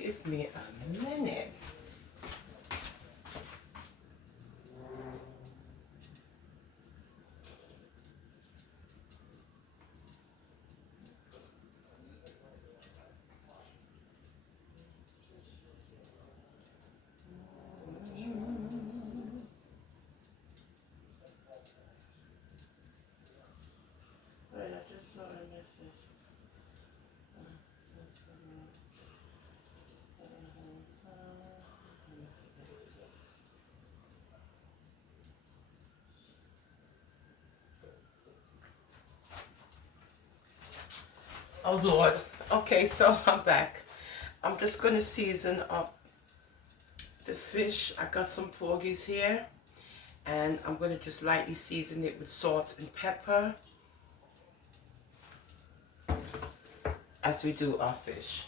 Give me a minute. Right, I just saw a message. Oh Lord. Okay, so I'm back. I'm just going to season up the fish. I got some porgies here, and I'm going to just lightly season it with salt and pepper as we do our fish.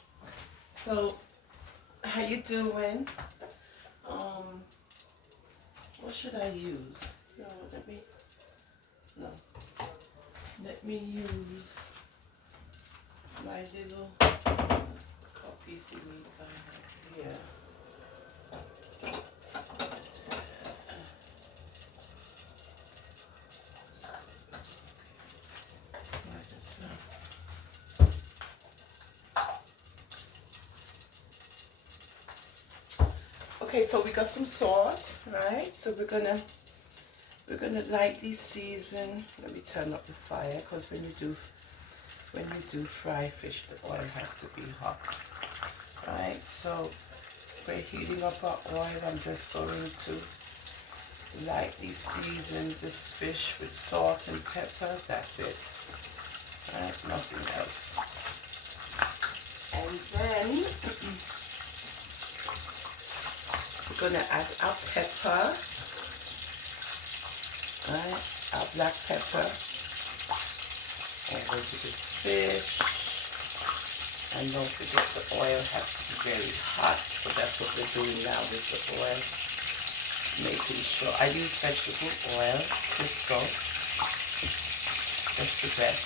So, how you doing? What should I use? No, let me use my little copy thingies I have here. Okay, so we got some salt, right? So we're gonna lightly season. Let me turn up the fire, because when you do fry fish, the oil has to be hot, right? So we're heating up our oil. I'm just going to lightly season the fish with salt and pepper. That's it, right? Nothing else. And then we're gonna add our pepper, right? Our black pepper over to the fish. And don't forget, the oil has to be very hot, so that's what we're doing now with the oil. Making sure I use vegetable oil, Crisco. That's the best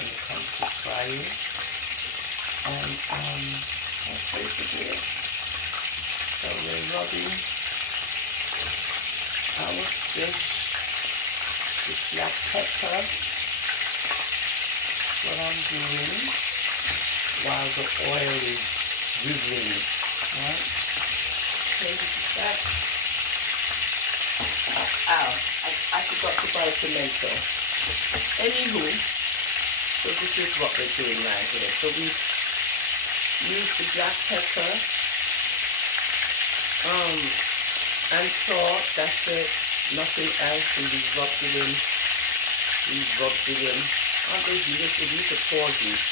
when it comes to frying. And let's place it here. So we're rubbing our fish with black pepper. What I'm doing while the oil is sizzling, right? Okay, this is that. I forgot to buy tomato. Anywho, so this is what we're doing right here. So we've used the black pepper and salt, that's it, nothing else, and we rubbed it in. Aren't they beautiful? These are porgies.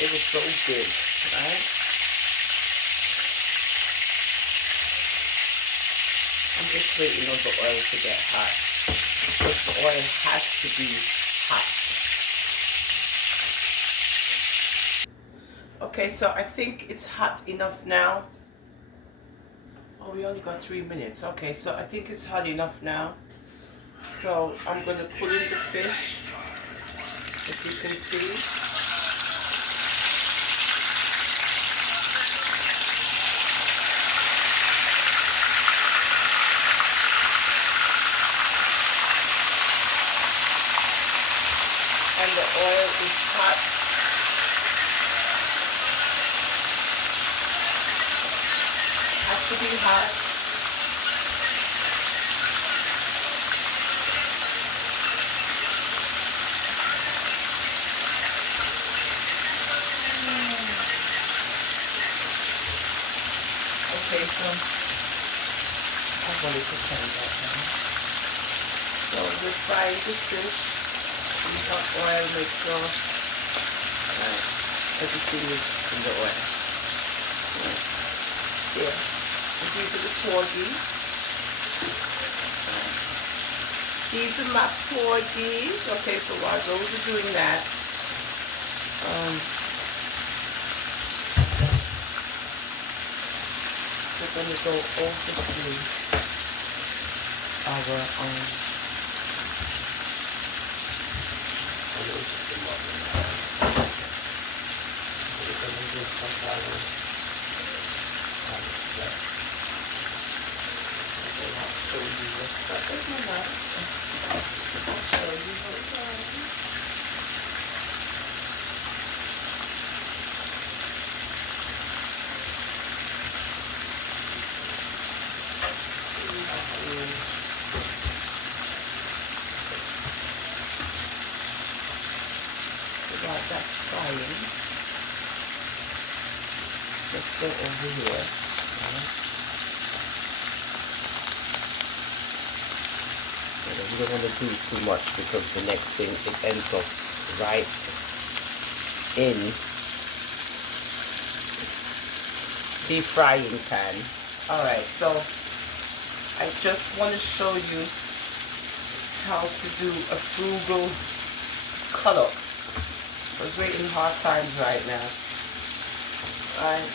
They were so big, right? I'm just waiting on the oil to get hot, because the oil has to be hot. Okay, so I think it's hot enough now. Oh, we only got 3 minutes. Okay, so I think it's hot enough now. So I'm going to put in the fish, as you can see. And the oil is hot. Has to be hot. Okay, so I wanted to turn that down. So we're frying the fish. We got oil, make sure everything is in the oil. Right. Yeah. And these are the porgies. These are my porgies. Okay, so while those are doing that, we're going to go over to our show you what's up with my knife. I'll show you what's on. So while that's frying, let's go over here. We don't want to do too much because the next thing it ends up right in the frying pan. Alright, so I just want to show you how to do a frugal cut-up because we're in hard times right now. Right?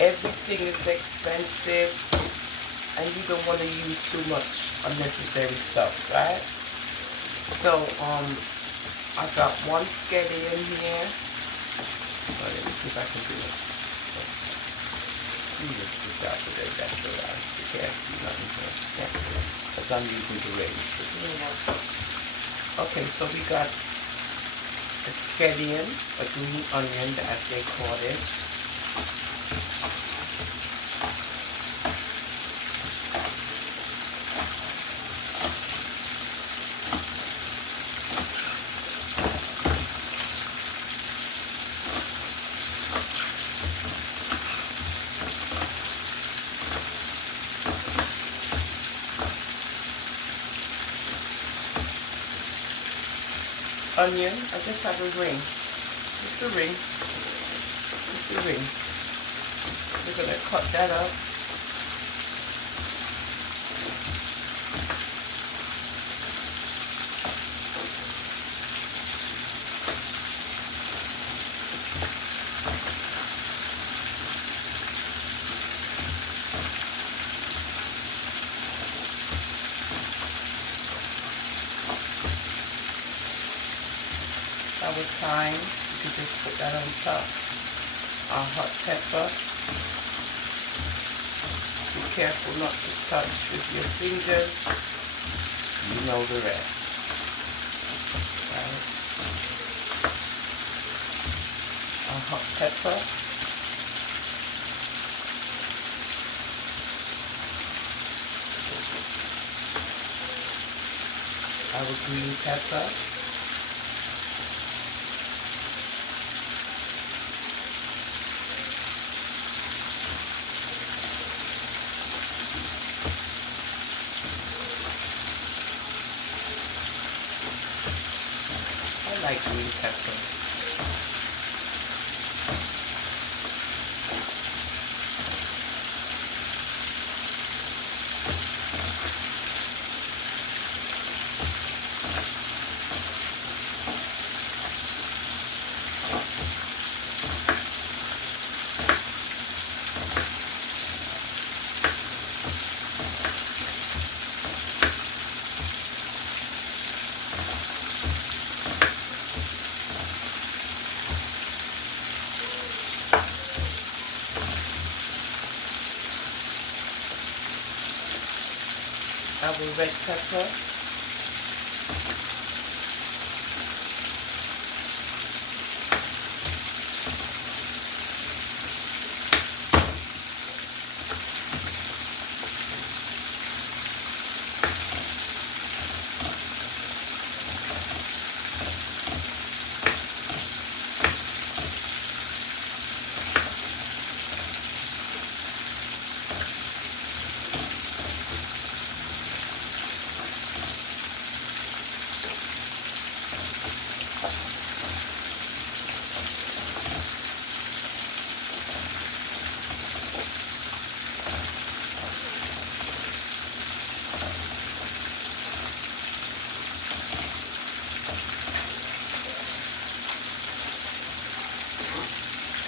Everything is expensive and you don't want to use too much unnecessary stuff, right? So I've got one scallion here. Let me see if I can do it. Let me lift this out today, that's the last. You can't see nothing here. Yeah, because I'm using the range. Okay, so we got a scallion, a green onion as they call it. Onion, I just have a ring. Just a ring. Just a ring. We're going to cut that up. Our thyme, you can just put that on top. Our hot pepper. Be careful not to touch with your fingers. You know the rest. Right? Our hot pepper. Our green pepper. I like green pepper. Our red pepper.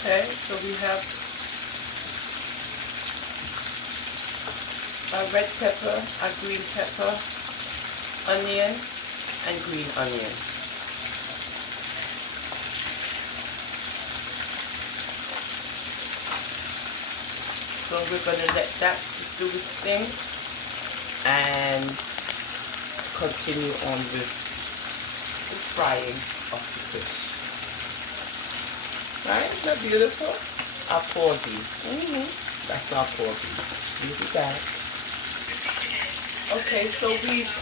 Okay, so we have our red pepper, our green pepper, onion, and green onion. So we're going to let that just do its thing and continue on with the frying of the fish. Right? Isn't that beautiful? Our porgies. That's our porgies. We'll be back. Okay, so we've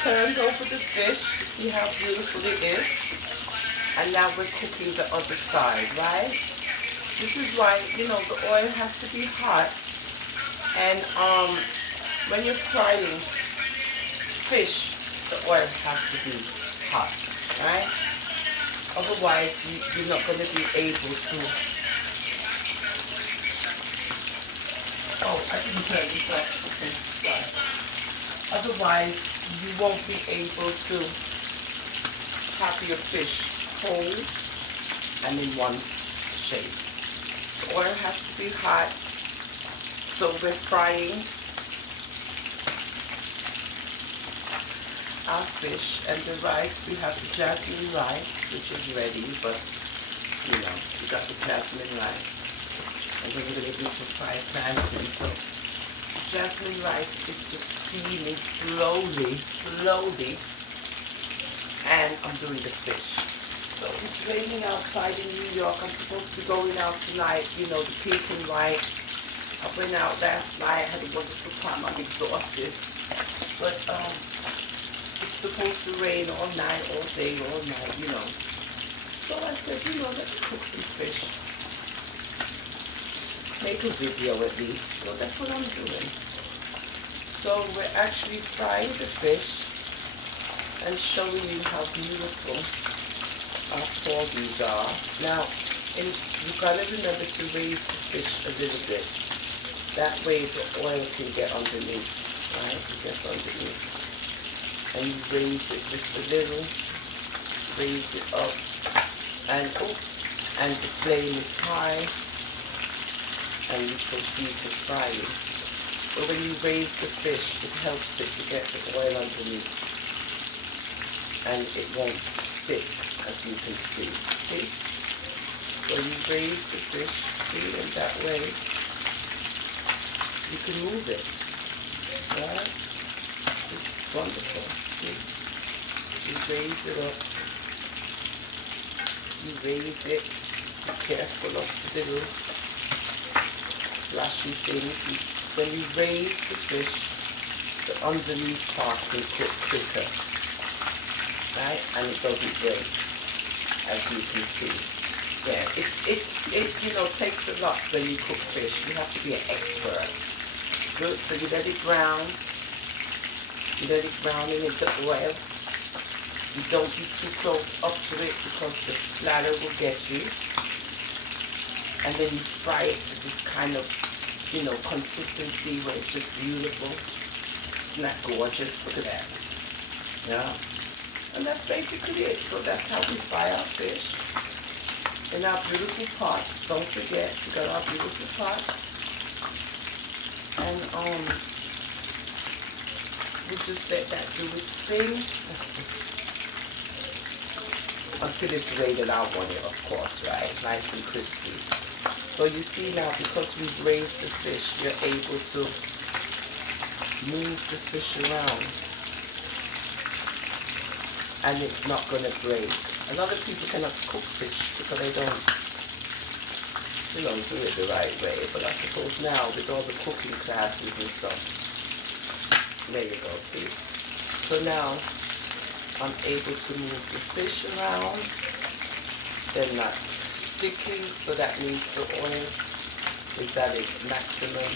turned over the fish to see how beautiful it is. And now we're cooking the other side, right? This is why, you know, the oil has to be hot. And when you're frying fish, the oil has to be hot, right? Otherwise, you're not going to be able to... Oh, I didn't turn this off. Okay, sorry. Otherwise, you won't be able to have your fish whole and in one shape. The oil has to be hot, so we're frying our fish, and the rice, we have the jasmine rice, which is ready, but you know, we got the jasmine rice, and then we're going to do some fried plantains. So jasmine rice is just steaming slowly, and I'm doing the fish. So it's raining outside in New York. I'm supposed to be going out tonight, you know, the pink and white. I went out last night, had a wonderful time. I'm exhausted. But it's supposed to rain all night, all day, all night, you know. So I said, you know, let me cook some fish. Make a video at least. So that's what I'm doing. So we're actually frying the fish and showing you how beautiful our porgies are. Now, you've got to remember to raise the fish a little bit. That way the oil can get underneath, right? It gets underneath. And you raise it just a little, raise it up, and the flame is high, and you proceed to fry it. But when you raise the fish, it helps it to get the oil underneath, and it won't stick, as you can see. See? So you raise the fish, see, and that way you can move it. Right? It's wonderful. See? You raise it up. You raise it. Be careful of the little flashy things. When you raise the fish, the underneath part will cook quicker. Right? And it doesn't break, as you can see. Yeah, it you know, takes a lot when you cook fish. You have to be an expert. Good, so you let it brown. You let it brown in the oil. You don't be too close up to it because the splatter will get you. And then you fry it to this kind of, you know, consistency where it's just beautiful. Isn't that gorgeous? Look at that. Yeah. And that's basically it. So that's how we fry our fish. In our beautiful pots. Don't forget, we got our beautiful pots. And we just let that do its thing. Until it's the way that I want it, of course, right? Nice and crispy. So you see now, because we've raised the fish, you're able to move the fish around. And it's not going to break. A lot of people cannot cook fish because they don't, you know, do it the right way. But I suppose now, with all the cooking classes and stuff, there you go, see? So now, I'm able to move the fish around. They're not sticking, so that means the oil is at its maximum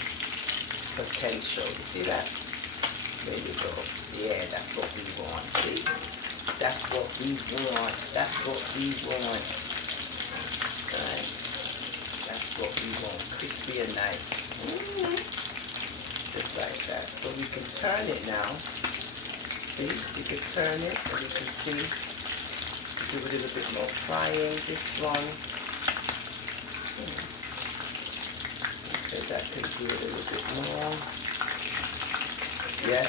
potential. You see that? There you go. Yeah, that's what we want, see? That's what we want. That's what we want. Right? That's what we want. Crispy and nice. Just like that. So we can turn it now. See? We can turn it and you can see. Do a little bit more frying. This one. Okay, that can do a little bit more. Yeah.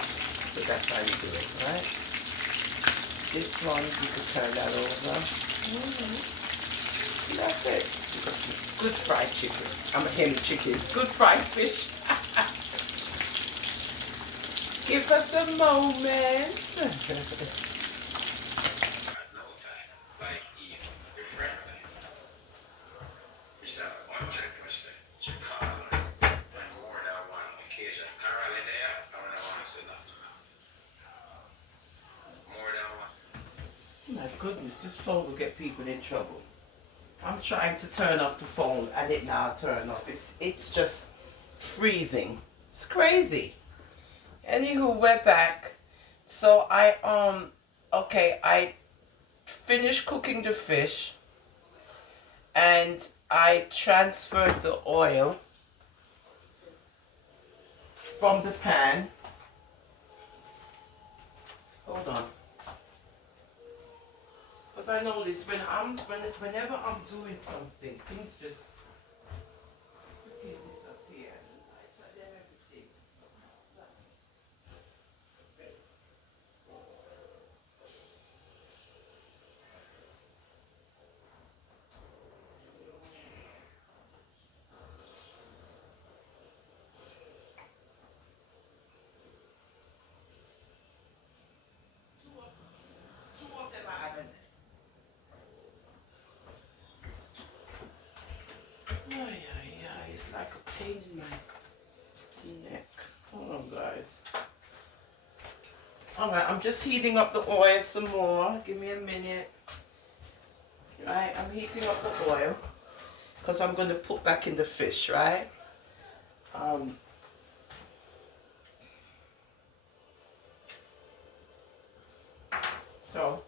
So that's how you do it, right? This one, you could turn that over. That's it. Good fried chicken. I'm a ham chicken. Good fried fish. Give us a moment. My goodness, this phone will get people in trouble. I'm trying to turn off the phone and it now turn off. It's just freezing. It's crazy. Anywho, we're back. So I finished cooking the fish and I transferred the oil from the pan. Hold on. Because I notice whenever I'm doing something, things just disappear. I tell them everything. Two of them I haven't. It's like a pain in my neck. Hold on, guys. Alright, I'm just heating up the oil some more. Give me a minute. Right, I'm heating up the oil because I'm going to put back in the fish, right? So,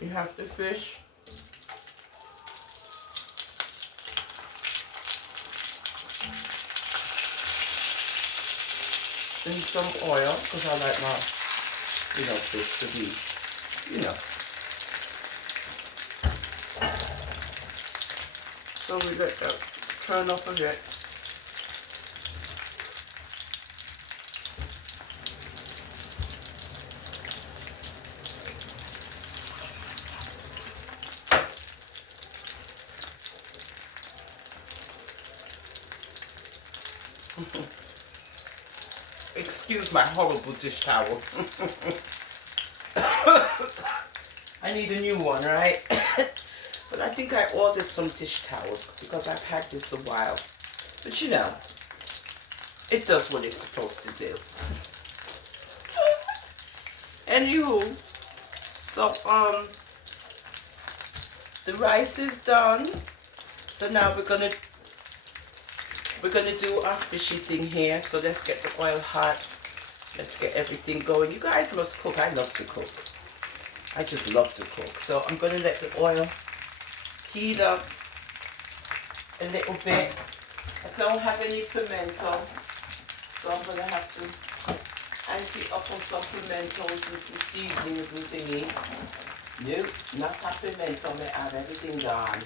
you have the fish. In some oil, because I like my, fish to be, So we let that turn up a bit. Excuse my horrible dish towel. I need a new one, right? But I think I ordered some dish towels because I've had this a while. But it does what it's supposed to do. Anywho, so the rice is done. So now we're gonna do our fishy thing here. So let's get the oil hot. Let's get everything going. You guys must cook. I love to cook. I just love to cook. So I'm gonna let the oil heat up a little bit. I don't have any pimento, so I'm gonna have to ante up on some pimentos and some seasonings and thingies. Nope, not have pimento. I have everything gone.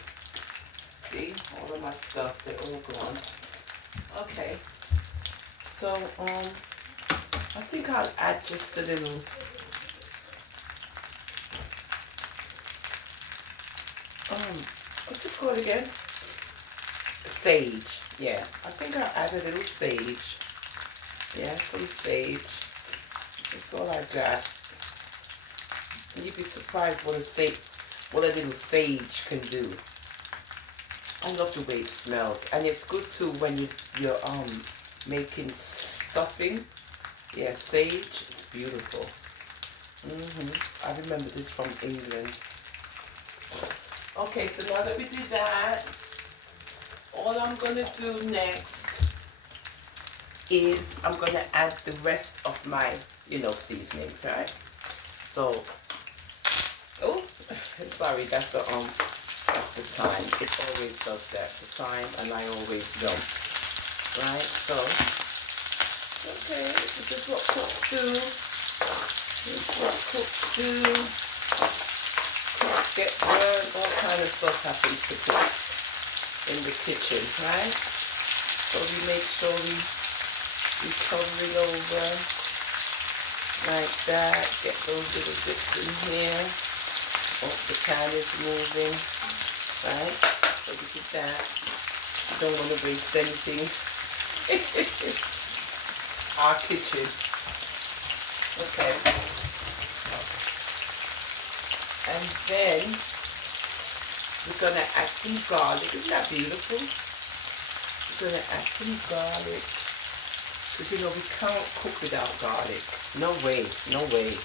See, all of my stuff, they're all gone. Okay, so I think I'll add just a little what's it called again? Sage. Yeah, I think I'll add a little sage. Yeah, some sage. That's all I got. And you'd be surprised what a little sage can do. I love the way it smells, and it's good too when you're making stuffing. Yeah, sage is beautiful. I remember this from England. Okay, so now that we did that, all I'm gonna do next is I'm gonna add the rest of my, seasonings, right? So, oh, sorry, that's the time. It always does that, the time, and I always don't. Right? So, okay, this is what cooks do. This is what cooks do. Cooks get burned, all kind of stuff happens to cooks in the kitchen, right? So we make sure we cover it over like that. Get those little bits in here. Once the pan is moving. right? So we did that. I don't want to waste anything. Our kitchen. Okay. And then we're gonna add some garlic. Isn't that beautiful? We're gonna add some garlic. Because you know we can't cook without garlic. No way, no way.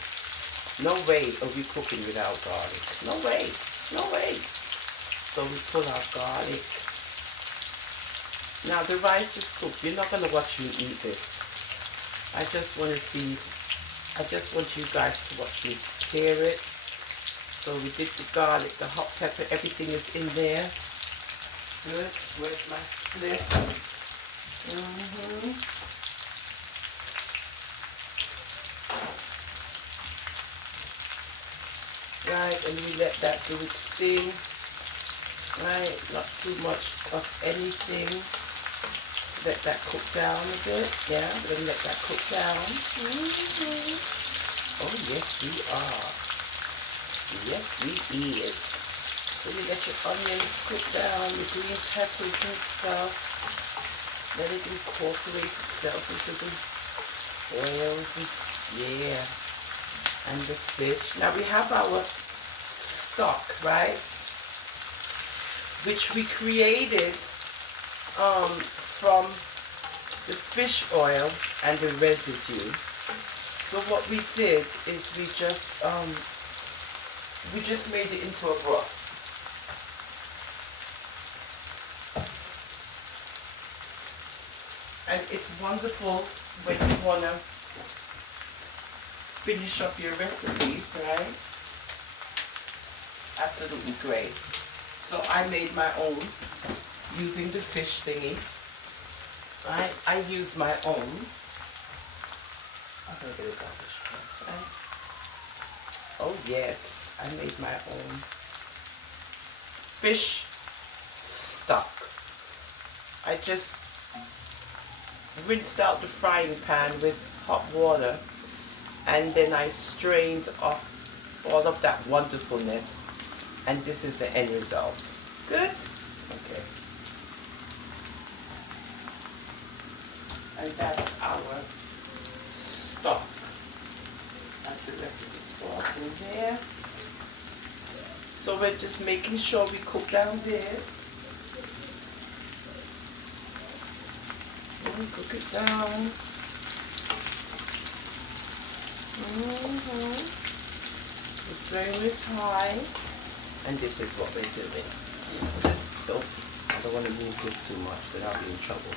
No way are we cooking without garlic. No way, no way. So we put our garlic. Now the rice is cooked. You're not gonna watch me eat this. I just want to see, I just want you guys to watch me prepare it. So we did the garlic, the hot pepper, everything is in there. Good. Where's my split? Right, and we let that do its thing. Right, not too much of anything. Let that cook down a bit. Yeah, we're gonna let that cook down. Oh yes, we are. Yes, we is. So you let your onions cook down, your green peppers and stuff. Let it incorporate itself into the oils and yeah, and the fish. Now we have our stock, right? Which we created from the fish oil and the residue. So what we did is we just made it into a broth. And it's wonderful when you want to finish up your recipes, right? Absolutely great. So I made my own using the fish thingy. Right? I use my own. I'm gonna get it out this way. Right? Oh yes, I made my own fish stock. I just rinsed out the frying pan with hot water and then I strained off all of that wonderfulness, and this is the end result. Good? Okay. And that's our stock. Add the rest of the sauce in there. So we're just making sure we cook down this. Cook it down. The flame is high. And this is what we're doing. I don't want to move this too much, then I'll be in trouble.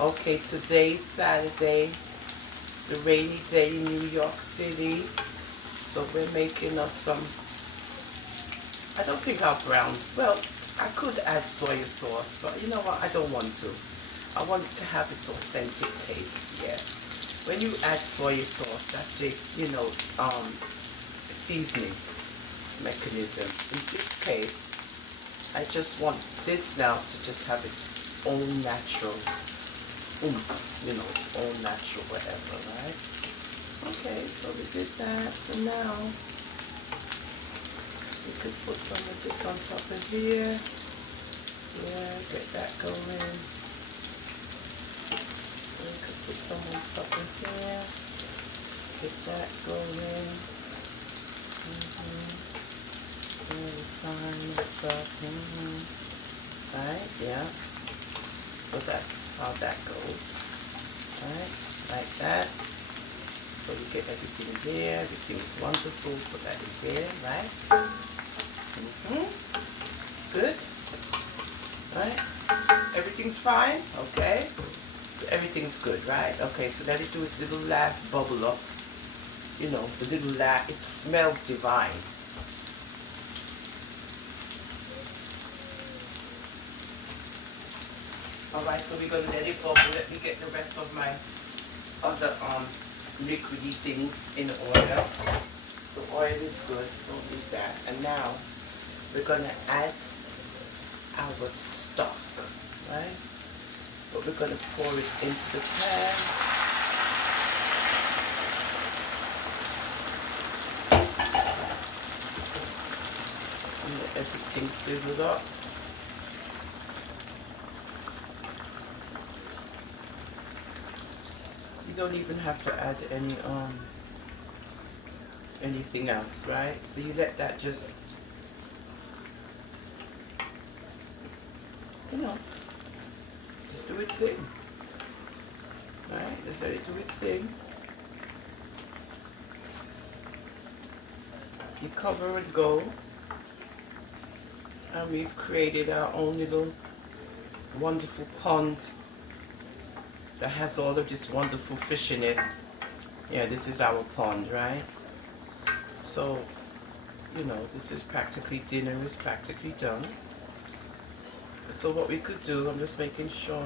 Okay, today's Saturday. It's a rainy day in New York City. So we're making us some, I don't think our brown, well, I could add soy sauce, but you know what, I don't want to. I want it to have its authentic taste, yeah. When you add soy sauce, that's just, you know, seasoning mechanism. In this case, I just want this now to just have its own natural oomph, you know, its own natural whatever, right? Okay, so we did that. So now we could put some of this on top of here. Yeah, get that going. We could put some on top of here. Get that going. Really fine and stuff. Right, yeah. So that's how that goes. Right, like that. So you get everything there. Everything is wonderful. Put that in there, right? Good. Right. Everything's fine. Okay. So everything's good, right? Okay. So let it do its little last bubble up. You know, the little last. It smells divine. Alright, so we're going to let it bubble. Let me get the rest of my other liquidy things in the oil. The oil is good. Don't leave that. And now we're going to add our stock, right? But we're going to pour it into the pan. And let everything sizzled up. You don't even have to add anything else, right? So you let that just, you know, just do its thing. Right? Just let it do its thing. You cover and go. And we've created our own little wonderful pond that has all of this wonderful fish in it. Yeah, this is our pond, right? So, you know, this is practically, dinner is practically done. So what we could do, I'm just making sure,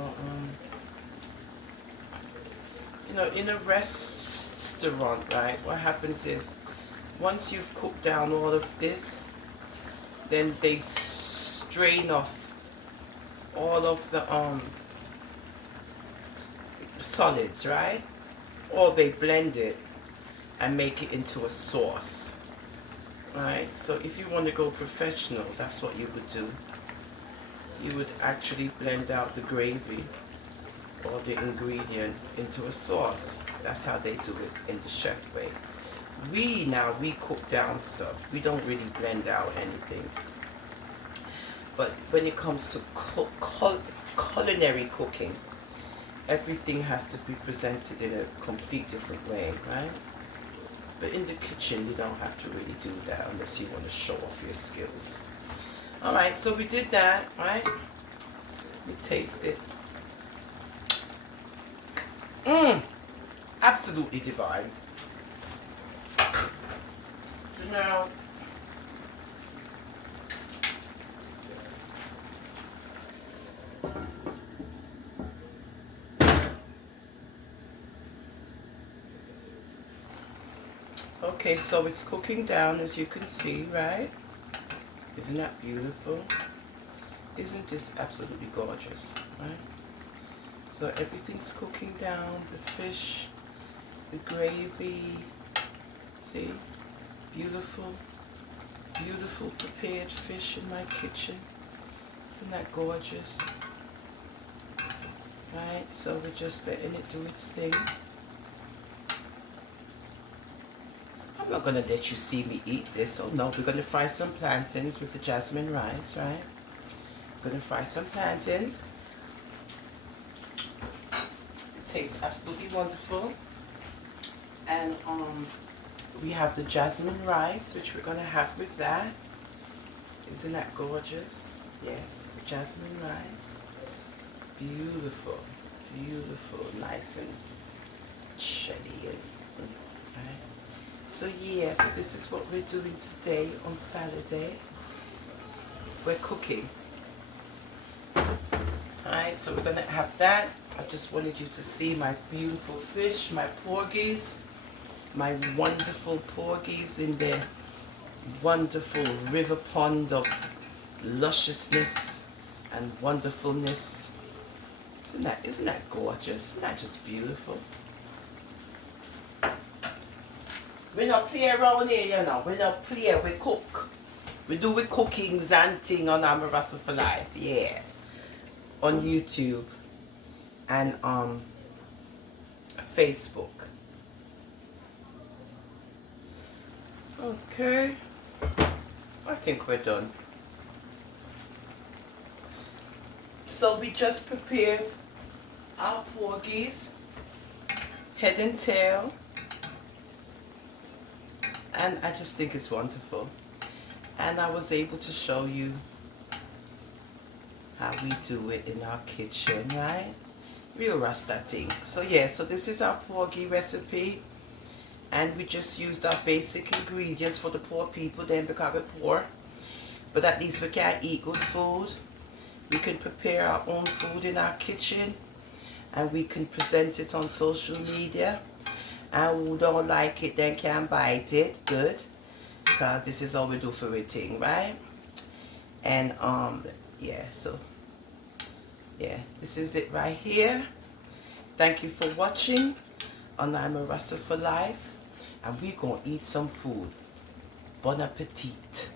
you know, in a restaurant, right, what happens is, once you've cooked down all of this, then they strain off all of the solids, right? Or they blend it and make it into a sauce, right? So if you want to go professional, that's what you would do. You would actually blend out the gravy or the ingredients into a sauce. That's how they do it in the chef way. We cook down stuff. We don't really blend out anything. But when it comes to culinary cooking, everything has to be presented in a complete different way, right? But in the kitchen, you don't have to really do that unless you want to show off your skills. Alright, so we did that, right? We taste it. Absolutely divine. So now, okay, so it's cooking down, as you can see, right? Isn't that beautiful? Isn't this absolutely gorgeous, right? So everything's cooking down, the fish, the gravy, see? Beautiful, beautiful prepared fish in my kitchen. Isn't that gorgeous? Right, so we're just letting it do its thing. I'm not going to let you see me eat this. Oh no, we're going to fry some plantains with the jasmine rice, right? We're going to fry some plantains. It tastes absolutely wonderful. And we have the jasmine rice, which we're going to have with that. Isn't that gorgeous? Yes, the jasmine rice. Beautiful, beautiful, nice and chilly. Right? So yeah, so this is what we're doing today on Saturday. We're cooking. Alright, so we're going to have that. I just wanted you to see my beautiful fish, my porgies. My wonderful porgies in their wonderful river pond of lusciousness and wonderfulness. Isn't that gorgeous? Isn't that just beautiful? We don't play around here, you know. We don't play, we cook. We do with cookings and thing on our Rasta for Life, yeah. On YouTube and Facebook. Okay, I think we're done. So we just prepared our porgies, head and tail, and I just think it's wonderful. And I was able to show you how we do it in our kitchen, right? Real Rasta thing. So yeah, so this is our porgy recipe. And we just used our basic ingredients for the poor people then because we're poor. But at least we can eat good food. We can prepare our own food in our kitchen. And we can present it on social media. And who don't like it then can bite it. Good. Because this is all we do for a thing, right? And yeah, so yeah, this is it right here. Thank you for watching on I'm a Rasta for Life. And we're going to eat some food. Bon appetit.